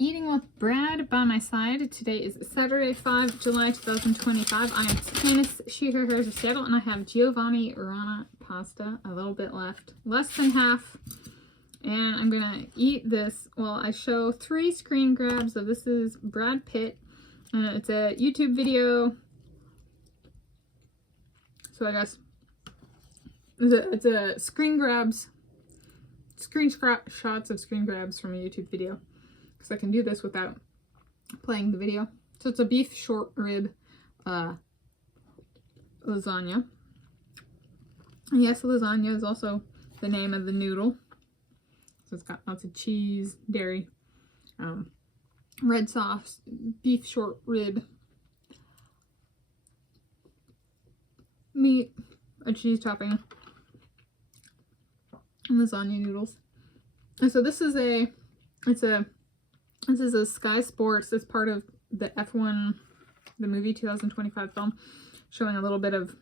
Eating with Brad by my side. Today is Saturday, 5 July 2025. I am Tanis, she, her, hers of Seattle, and I have Giovanni Rana pasta. A little bit left. Less than half. And I'm gonna eat this while I show 3 screen grabs of this is Brad Pitt. And it's a YouTube video. So I guess it's a screenshots of screen grabs from a YouTube video. Because I can do this without playing the video. So it's a beef short rib lasagna. And yes, lasagna is also the name of the noodle. So it's got lots of cheese, dairy, red sauce, beef short rib, meat, a cheese topping, and lasagna noodles. And so this is This is a Sky Sports. It's part of the F1, the movie 2025 film, showing a little bit of,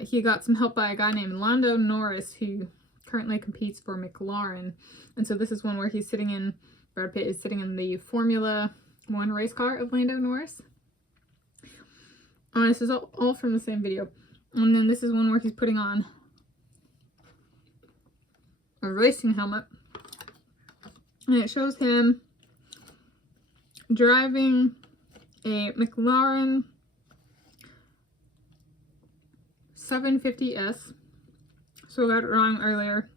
he got some help by a guy named Lando Norris, who currently competes for McLaren. And so this is one where he's sitting in, Brad Pitt is sitting in the Formula 1 race car of Lando Norris. This is all from the same video. And then this is one where he's putting on a racing helmet. And it shows him driving a McLaren 750S. So I got it wrong earlier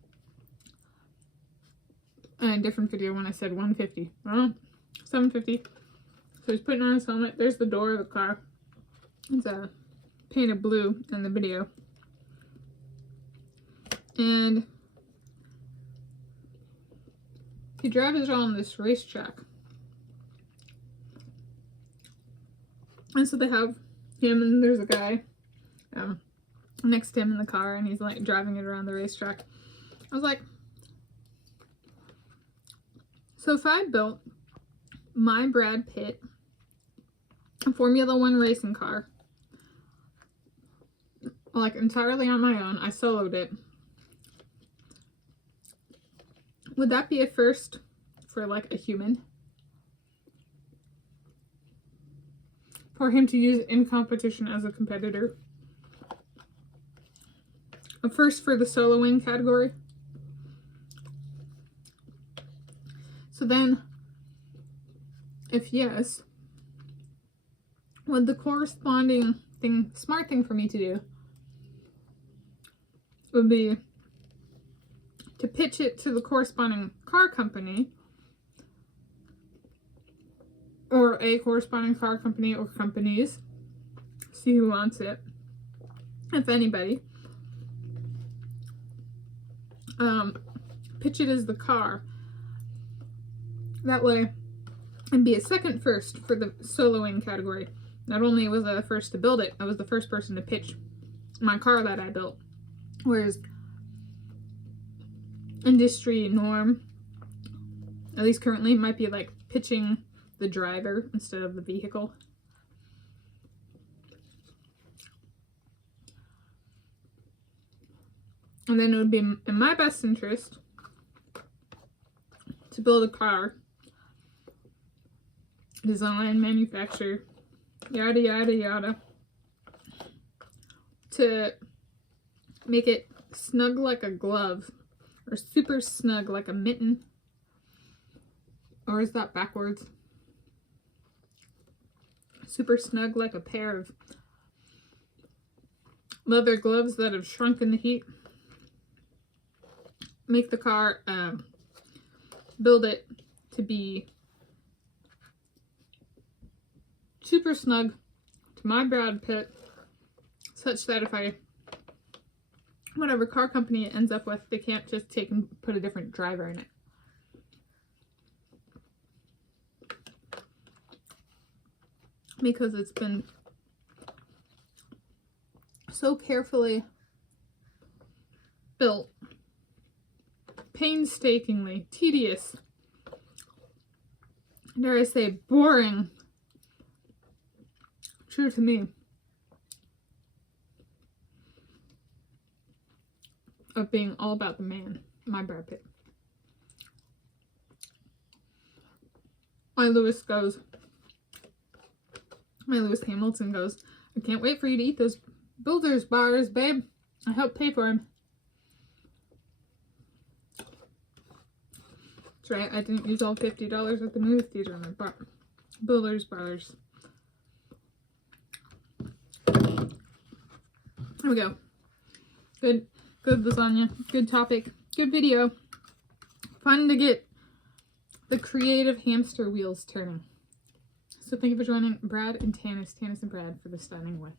in a different video when I said 150. Well, 750. So he's putting on his helmet. There's the door of the car. It's painted blue in the video. And he drives on this racetrack. And so they have him and there's a guy next to him in the car and he's like driving it around the racetrack. I was like, so if I built my Brad Pitt a Formula 1 racing car, like entirely on my own, I soloed it, would that be a first for like a human? For him to use it in competition as a competitor? A first for the soloing category? So then, if yes, would the corresponding smart thing for me to do would be to pitch it to the corresponding car company or a corresponding car company or companies, see who wants it, if anybody, pitch it as the car. That way, it'd be a second first for the soloing category. Not only was I the first to build it, I was the first person to pitch my car that I built. Whereas industry norm, at least currently, might be like pitching the driver instead of the vehicle. And then it would be in my best interest to build a car, design, manufacture, yada yada yada, to make it snug like a glove, or super snug like a mitten. Or is that backwards? Super snug like a pair of leather gloves that have shrunk in the heat. Make the car, build it to be super snug to my Brad Pitt, such that if whatever car company it ends up with, they can't just take and put a different driver in it. Because it's been so carefully built, painstakingly, tedious, dare I say boring, true to me, of being all about the man, my Brad Pitt. My Lewis Hamilton goes, I can't wait for you to eat those Builders bars, babe. I helped pay for them. That's right, I didn't use all $50 at the movie theater and I bought Builders bars. There we go. Good lasagna. Good topic. Good video. Fun to get the creative hamster wheels turning. So thank you for joining Brad and Tanis and Brad for the stunning with.